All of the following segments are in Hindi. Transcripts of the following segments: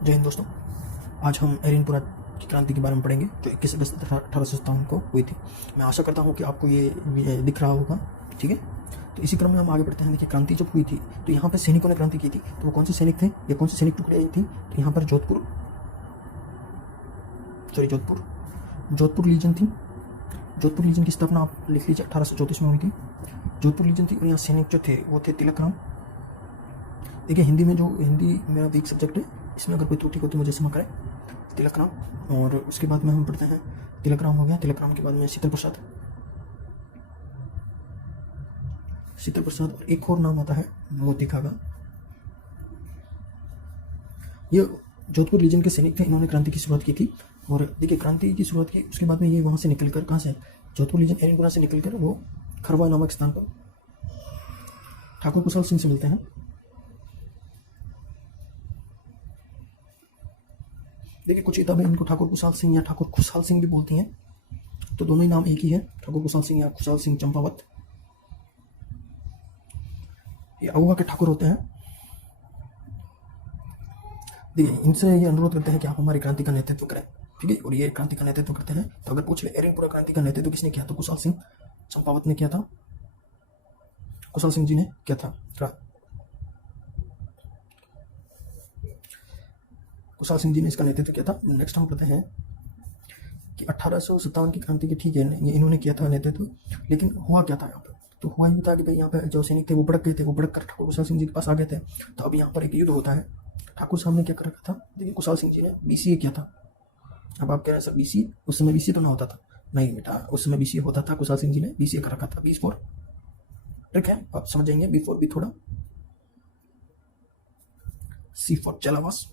जय हिंद दोस्तों। आज हम एरिनपुरा की क्रांति के बारे में पढ़ेंगे जो 21 अगस्त 1857 को हुई थी। मैं आशा करता हूँ कि आपको ये दिख रहा होगा। ठीक है, तो इसी क्रम में हम आगे बढ़ते हैं। देखिए, क्रांति जब हुई थी तो यहाँ पर सैनिकों ने क्रांति की थी। तो वो कौन से सैनिक थे या कौन से सैनिक टुकड़े आई थी? तो यहाँ पर जोधपुर लीजन थी। जोधपुर लीजन की स्थापना आप लिख लीजिए 1834 में हुई थी। जोधपुर लीजन थी और यहाँ सैनिक जो थे वो थे तिलक राम। देखिए, हिंदी मेरा वीक सब्जेक्ट है, इसमें अगर कोई त्रुटि हो तो मुझे क्षमा करें। तिलक राम, और उसके बाद में हम पढ़ते हैं, तिलक राम हो गया। तिलक राम के बाद में शीतल प्रसाद और एक और नाम आता है मोती खागा। ये जोधपुर रीजन के सैनिक थे, इन्होंने क्रांति की शुरुआत की थी। और देखिए, क्रांति की शुरुआत की, उसके बाद में ये वहाँ से निकलकर, कहाँ से, जोधपुर रीजन एरिनपुरा से निकलकर वो खरवा नामक स्थान पर ठाकुर कुशाल सिंह से मिलते हैं। देखिए, कुछ किताबें इनको ठाकुर कुशाल सिंह या ठाकुर खुशहाल सिंह भी बोलती हैं, तो दोनों ही नाम एक ही है, ठाकुर कुशाल सिंह या खुशहाल सिंह चंपावत। ये अहुआ के ठाकुर होते हैं। देखिए, इनसे ये अनुरोध करते हैं कि आप हमारी क्रांति का नेतृत्व करें। ठीक है, और ये क्रांति का नेतृत्व करते हैं। तो अगर पूछ ले एरिनपुरा क्रांति का नेतृत्व किसने किया, तो कुशाल सिंह चंपावत ने किया था, कुशाल सिंह जी ने किया था। कुशाल सिंह जी ने इसका नेतृत्व किया था। नेक्स्ट हम पढ़ते हैं कि 1857 की क्रांति के, ठीक है, ये इन्होंने किया था नेतृत्व, लेकिन हुआ क्या था यहाँ पर? तो हुआ यूँ था कि भाई यहाँ पे जो सैनिक थे वो भड़क गए थे, वो भड़क कर ठाकुर कुशाल सिंह जी के पास आ गए थे। तो अब यहाँ पर एक युद्ध होता है। ठाकुर साहब ने क्या कर रखा था? देखिए, कुशाल सिंह जी ने बीसीए किया था। अब आप कह रहे हैं सर बीसीए, उस समय बीसीए तो ना होता था। नहीं बेटा, उस समय बीसीए होता था। कुशाल सिंह जी ने बीसीए कर रखा था। बी फॉर ट्रिक है, आप समझ जाएंगे। बी फॉर भी थोड़ा, सी फॉर चलावास,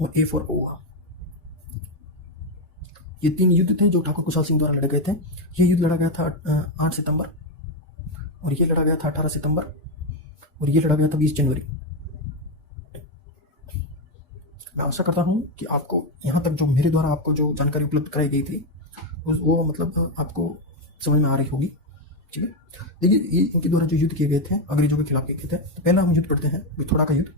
और ए फॉर ओवा। ये 3 युद्ध थे जो ठाकुर कुशाल सिंह द्वारा लड़े गए थे। ये युद्ध लड़ा गया था 8 सितंबर, और ये लड़ा गया था 18 सितंबर, और ये लड़ा गया था 20 जनवरी। मैं आशा करता हूँ कि आपको यहाँ तक जो मेरे द्वारा आपको जो जानकारी उपलब्ध कराई गई थी वो मतलब आपको समझ में आ रही होगी। ठीक है, देखिए, ये इनके द्वारा जो युद्ध किए गए थे, अंग्रेजों के खिलाफ किए गए थे। तो पहला हम युद्ध पढ़ते हैं, बिथोड़ा का युद्ध।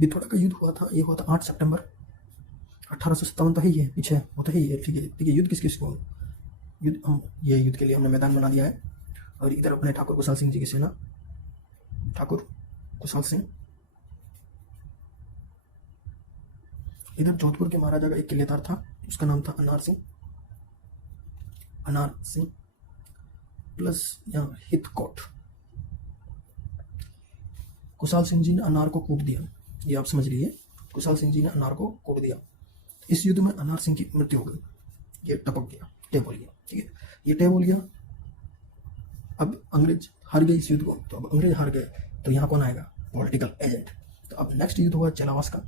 बिथोड़ा का युद्ध हुआ था, ये हुआ था 8 सितंबर 1857। तो ही है, पीछे वो तो ही है। ठीक है, देखिए, युद्ध किस को, युद्ध हम ये युद्ध के लिए हमने मैदान बना दिया है। और इधर अपने ठाकुर कुशाल सिंह जी की सेना, ठाकुर कुशाल सिंह। इधर जोधपुर के महाराजा का एक किलेदार था, उसका नाम था अनार सिंह प्लस यहाँ हितकोट। कुशाल सिंह जी ने अनार को कूट दिया, ये आप समझ लीजिए। कुशाल सिंह जी ने अनार को कूट दिया। इस युद्ध में अनार सिंह की मृत्यु हो गई, ये टपक गया, टेप हो गया। ठीक है, ये टेप हो गया। अब अंग्रेज हार गए इस युद्ध को। तो अब अंग्रेज हार गए, तो यहाँ कौन आएगा? Political agent. तो अब नेक्स्ट युद्ध हुआ चेलावास का।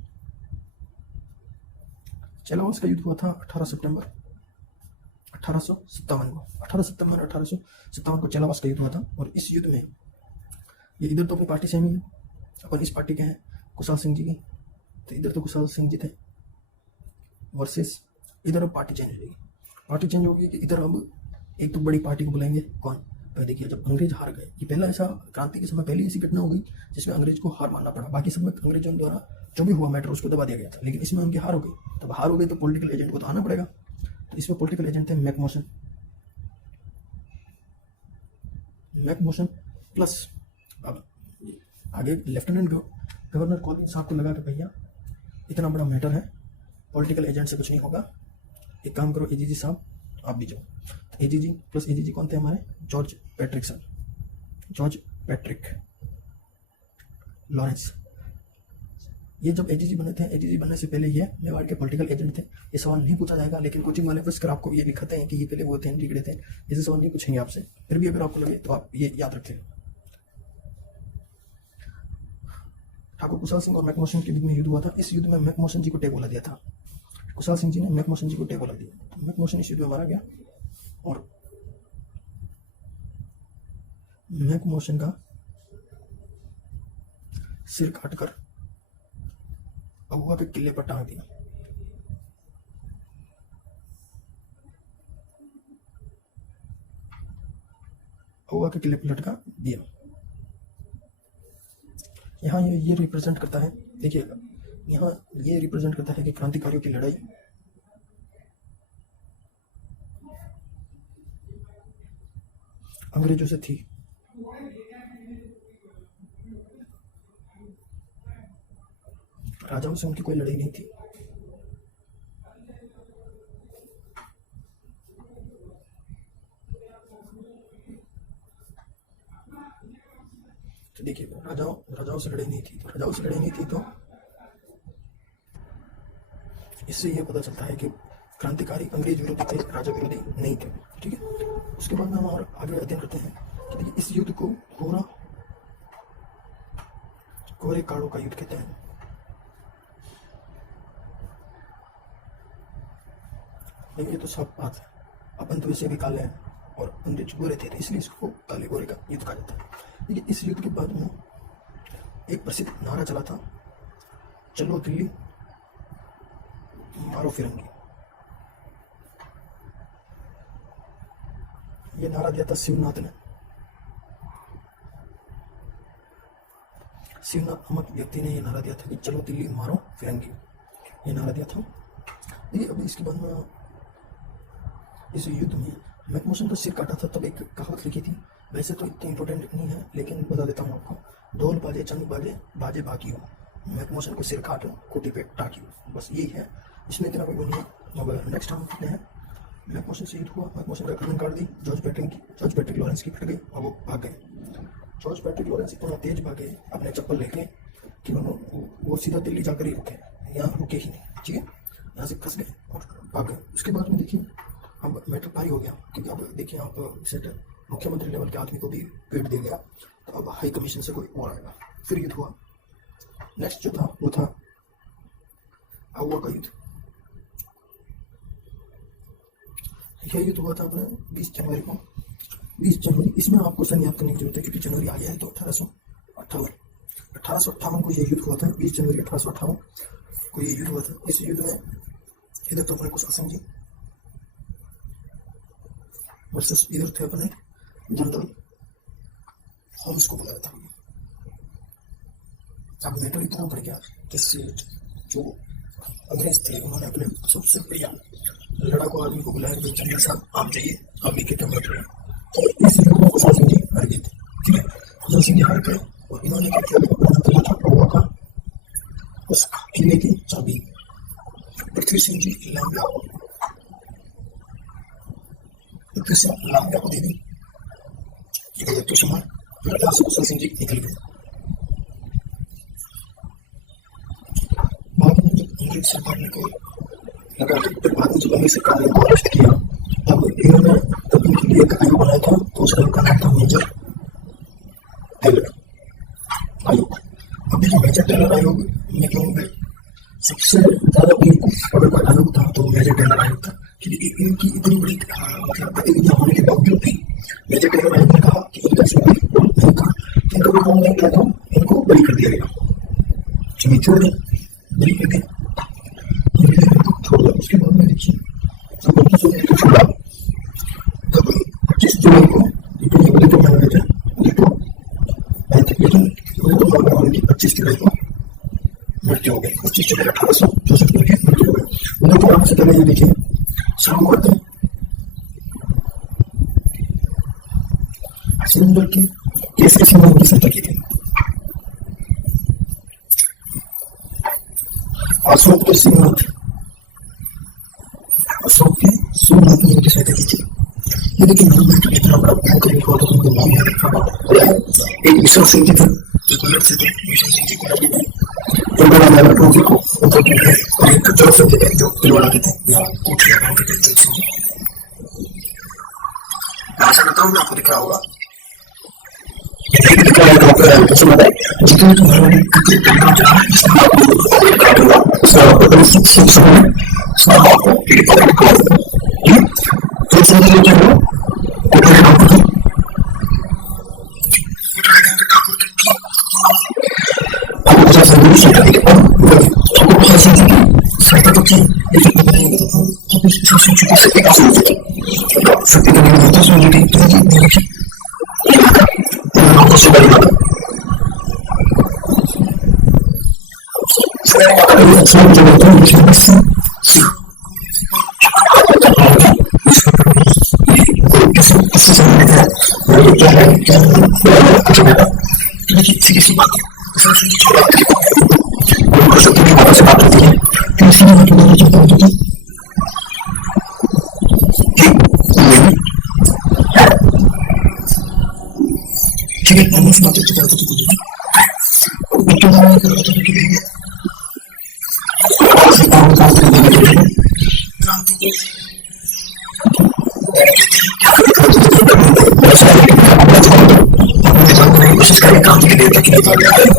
चेलावास का युद्ध हुआ था 18 सितंबर 1857 को। 18 सितंबर 1857 को चेलावास का युद्ध हुआ था। और इस युद्ध में ये इधर तो अपनी पार्टी सेम ही है, अपन इस पार्टी के हैं, कुशाल सिंह जी की। तो इधर तो कुशाल सिंह जी थे वर्सेस, इधर अब पार्टी चेंज हो जाएगी। पार्टी चेंज होगी कि इधर अब एक तो बड़ी पार्टी को बुलाएंगे। कौन? भाई देखिए, जब अंग्रेज हार गए, ये पहला ऐसा क्रांति के समय पहली ऐसी घटना हो गई जिसमें अंग्रेज को हार मानना पड़ा। बाकी सब में अंग्रेजों द्वारा जो भी हुआ मैटर उसको दबा दिया गया था, लेकिन इसमें उनकी हार हो गई। तब हार हो गई तो पॉलिटिकल एजेंट को तो आना पड़ेगा। तो इसमें पॉलिटिकल एजेंट थे मैकमोशन प्लस, अब आगे लेफ्टिनेंट गवर्नर कॉलिंस साहब को लगा कि भैया इतना बड़ा मैटर है, पॉलिटिकल एजेंट से कुछ नहीं होगा, एक काम करो एजीजी साहब आप भी जाओ। तो एजीजी प्लस एजीजी कौन थे हमारे? George Patrick Lawrence. ये जब एजीजी बने थे, एजीजी बनने से पहले ये मेवाड़ के पॉलिटिकल एजेंट थे। ये सवाल नहीं पूछा जाएगा, लेकिन कोचिंग वाले बस कर आपको ये लिखाते हैं कि ये पहले वो थे, बिगड़े थे। ऐसे सवाल नहीं पूछेंगे आपसे, फिर भी अगर आपको लगे तो आप ये याद रखें। ठाकुर कुशाल सिंह और मैकमोशन के बीच में युद्ध हुआ था। इस युद्ध में मैकमोशन जी को टेगोला दिया था। कुशाल सिंह जी ने मैकमोशन जी को टेगोला दिया, तो मैकमोशन इस युद्ध में मारा गया। और मैकमोशन का सिर काटकर अहुआ के किले पर टांग दिया। हवा के किले पर लटका दिया। यहाँ ये रिप्रेजेंट करता है, देखिएगा यहाँ ये रिप्रेजेंट करता है कि क्रांतिकारियों की लड़ाई अंग्रेजों से थी। राजाओं से उनकी कोई लड़ाई नहीं थी। तो देखिए राजाओं से लड़ाई नहीं थी, तो राजाओं से लड़ाई नहीं थी, तो इससे यह पता चलता है कि क्रांतिकारी अंग्रेज विरोधी थे, राजा विरोधी नहीं थे। ठीक है, उसके बाद में हम और आगे अध्ययन करते हैं कि देखिए इस युद्ध को कोरे काड़ों का युद्ध कहते हैं। नहीं, ये तो सब बात है, अपन तो इसे भी काले हैं और अंग्रेज गोरे थे, तो इसलिए इसको काले गोरे का युद्ध कहा जाता है। देखिए इस युद्ध के बाद में एक प्रसिद्ध नारा चला था, चलो दिल्ली मारो फिरंगी। ये नारा दिया था शिवनाथ ने। शिवनाथ नामक व्यक्ति ने यह नारा दिया था कि चलो दिल्ली मारो फिरंगी, ये नारा दिया था। देखिए अभी इसके बाद में इस युद्ध में मैकमोहन का सिर काटा था, तब एक कहावत लिखी थी, वैसे तो इतनी इंपॉर्टेंट नहीं है लेकिन बता देता हूँ आपको, ढोल बाजे चंग बाजे बाजे बाकी हो, मैकमोहन को सिर काटो कोटी पे टाकियो, बस यही है, इसमें इतना कोई नहीं है। अब नेक्स्ट हम देखते हैं मैकमोहन से युद्ध हुआ, मैकमोहन का गर्दन काट दी, जॉर्ज पैट्रिक लॉरेंस की फट गई और वो भाग गए। जॉर्ज पैट्रिक लॉरेंस इतना तेज भागे अपने चप्पल लेके कि वो सीधा दिल्ली जाकर ही रुके, यहाँ रुके ही नहीं। ठीक है, यहाँ से फंस गए और भाग गए। उसके बाद में देखिए अब मैटर भारी हो गया, क्योंकि अब देखिए आप सेट मुख्यमंत्री लेवल के आदमी को भी पेट दे गया, तो अब हाई कमीशन से कोई और आएगा। फिर युद्ध हुआ, नेक्स्ट जो था वो था आउवा का युद्ध। यह युद्ध हुआ था अपने 20 जनवरी को। 20 जनवरी, इसमें आपको सन याद करने की जरूरत है क्योंकि जनवरी आ गया है, तो 1858 को यह युद्ध हुआ था। 20 जनवरी 1858 को यह युद्ध हुआ था। इस युद्ध में इधर तो अपने कुशल सिंह जी वर्सेस इधर थे अपने जनरल होम्स को बुलाया था। अब मैटर इतना बढ़ गया कि जो अंग्रेज थे उन्होंने अपने सबसे बढ़िया लड़ाकू आदमी को बुलाया कि जनरल साहब आप जाइए, आप लिखे थे मैटर। तो इस युद्ध में कुशल सिंह जी हार गए थे। ठीक है, कुशल सिंह जी हार गए और इन्होंने क्या किया था, आउवा का उस किले की चाबी पृथ्वी सिंह जी लांबिया को दे दी। तो सुना कुशल सिंह जी निकल गए। बाद में जब अंग्रेज सरकार ने कोई लगा, फिर बाद में जब अंग्रेज सरकार ने उनको अरेस्ट किया, तब इन्होंने तब इनके लिए एक आयोग बनाया था, तो उस आयोग का नाम था मेजर टेलर आयोग। अब देखिए मेजर टेलर आयोग में क्यों सबसे ज्यादा अगर कोई आयोग था तो मेजर टेलर आयोग था, क्योंकि इनकी इतनी बड़ी मतलब गतिविधियां होने के बावजूद भी मेजर टेलर आयोग ने कहा कि इनका इनका कोई काम नहीं किया था, इनको बरी कर दिया गया। चलिए छोड़ दें, बरी कर दिया, छोड़ दिया। उसके बाद में देखिए जब उनको छोड़ा, तब 25 जुलाई को लेकिन 25 जुलाई को मृत्यु हो गई। 25 जुलाई 1864 को मृत्यु हो गई। उन्हें तो आने से पहले ये देखिए सामवर्त सिलेंडर के केस के समय उनकी सत्ता की थी। अशोक के सोमनाथ ने उनकी सहायता की थी। ये देखिए नाम है, इतना बड़ा भयंकर हुआ था, उनको नाम याद रखना पड़ा। एक मिशन सिंह जी थे जो कुलर से थे, मिशन सिंह जी कुलर के थे, जी को और एक जोर सिंह जी थे जो तिलवाड़ा के थे, या कोठिया गांव के थे जोर सिंह जी। ऐसा बताऊं मैं आपको दिख रहा होगा, जितने तुम्हारे आपको सुबह बात कोशिश करें क्रांति के देवता की है